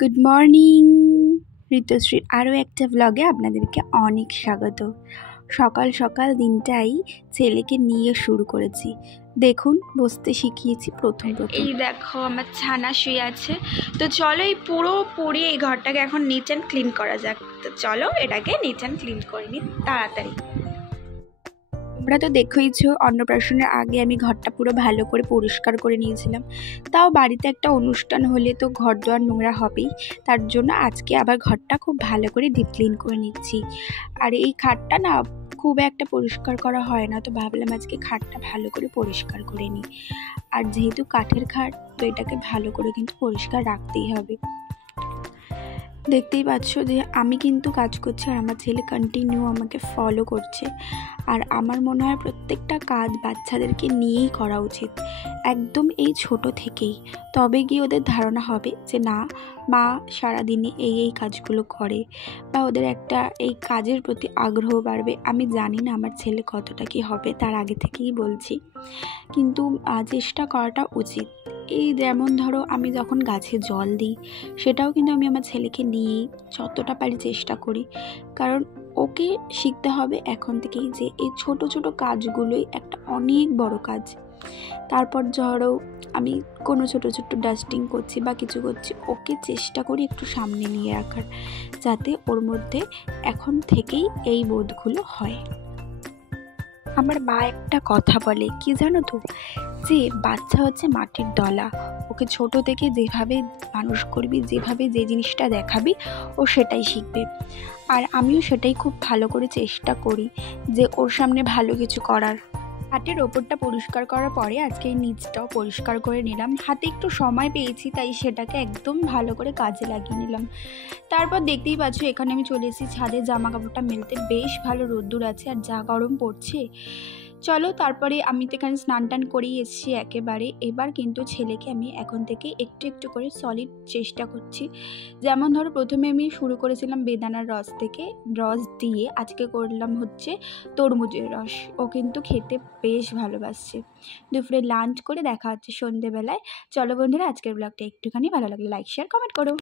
Good morning. ঋতুশ্রীর আরও একটা ব্লগে আপনাদেরকে অনেক স্বাগত। সকাল সকাল দিনটাই ছেলেকে নিয়ে শুরু করেছি। দেখুন, বসতে শিখিয়েছি প্রথম। এই দেখো আমার ছানা শুয়ে আছে। তো চলো এই পুরোপুরি এই ঘরটাকে এখন নিট অ্যান্ড ক্লিন করা যাক। তো চলো এটাকে নিট অ্যান্ড ক্লিন করে নিই তাড়াতাড়ি। তোমরা তো দেখেইছো, অন্নপ্রাশনের আগে আমি ঘরটা পুরো ভালো করে পরিষ্কার করে নিয়েছিলাম। তাও বাড়িতে একটা অনুষ্ঠান হলে তো ঘর দোয়ার নোংরা হবেই, তার জন্য আজকে আবার ঘরটা খুব ভালো করে ডিপ ক্লিন করে নিচ্ছি। আর এই খাটটা না খুব একটা পরিষ্কার করা হয় না, তো ভাবলাম আজকে খাটটা ভালো করে পরিষ্কার করে নিই। আর যেহেতু কাঠের খাট, তো এটাকে ভালো করে কিন্তু পরিষ্কার রাখতেই হবে। দেখতেই পাচ্ছ যে আমি কিন্তু কাজ করছি আর আমার ছেলে কন্টিনিউ আমাকে ফলো করছে। আর আমার মনে হয় প্রত্যেকটা কাজ বাচ্চাদেরকে নিয়েই করা উচিত, একদম এই ছোট থেকেই। তবে গিয়ে ওদের ধারণা হবে যে না, মা সারাদিনে এই কাজগুলো করে, বা ওদের একটা এই কাজের প্রতি আগ্রহ বাড়বে। আমি জানি না আমার ছেলে কতটা কি হবে, তার আগে থেকেই বলছি, কিন্তু চেষ্টা করাটা উচিত। এই যেমন ধরো আমি যখন গাছে জল দিই, সেটাও কিন্তু আমি আমার ছেলেকে নিয়েই যতটা পারি চেষ্টা করি, কারণ ওকে শিখতে হবে এখন থেকেই যে এই ছোট ছোট কাজগুলোই একটা অনেক বড় কাজ। তারপর ধরো আমি কোনো ছোট ছোট ডাস্টিং করছি বা কিছু করছি, ওকে চেষ্টা করি একটু সামনে নিয়ে রাখার, যাতে ওর মধ্যে এখন থেকেই এই বোধগুলো হয়। আমার মা একটা কথা বলে, কি জানো তো, যে বাচ্চা হচ্ছে মাটির দলা, ওকে ছোট থেকে যেভাবে মানুষ করবি, যেভাবে যে জিনিসটা দেখাবি, ও সেটাই শিখবে। আর আমিও সেটাই খুব ভালো করে চেষ্টা করি যে ওর সামনে ভালো কিছু করার। হাতের ওপরটা পরিষ্কার করার পরে আজকে এই নিচটাও পরিষ্কার করে নিলাম। হাতে একটু সময় পেয়েছি, তাই সেটাকে একদম ভালো করে কাজে লাগিয়ে নিলাম। তারপর দেখতেই পাচ্ছ এখানে আমি চলে এসেছি ছাদে জামা কাপড়টা মেলতে। বেশ ভালো রোদ্দুর আছে আর যা গরম পড়ছে। চলো, তারপরে আমি তো এখানে স্নান টান করেই এসেছি একেবারে। এবার কিন্তু ছেলেকে আমি এখন থেকে একটু একটু করে সলিড চেষ্টা করছি। যেমন ধরো প্রথমে আমি শুরু করেছিলাম বেদানার রস থেকে, রস দিয়ে আজকে করলাম হচ্ছে তরমুজের রস। ও কিন্তু খেতে বেশ ভালোবাসছে। দুপুরে লাঞ্চ করে দেখা হচ্ছে সন্ধেবেলায়। চলো বন্ধুরা, আজকের ব্লগটা একটুখানি ভালো লাগলে লাইক শেয়ার কমেন্ট করো।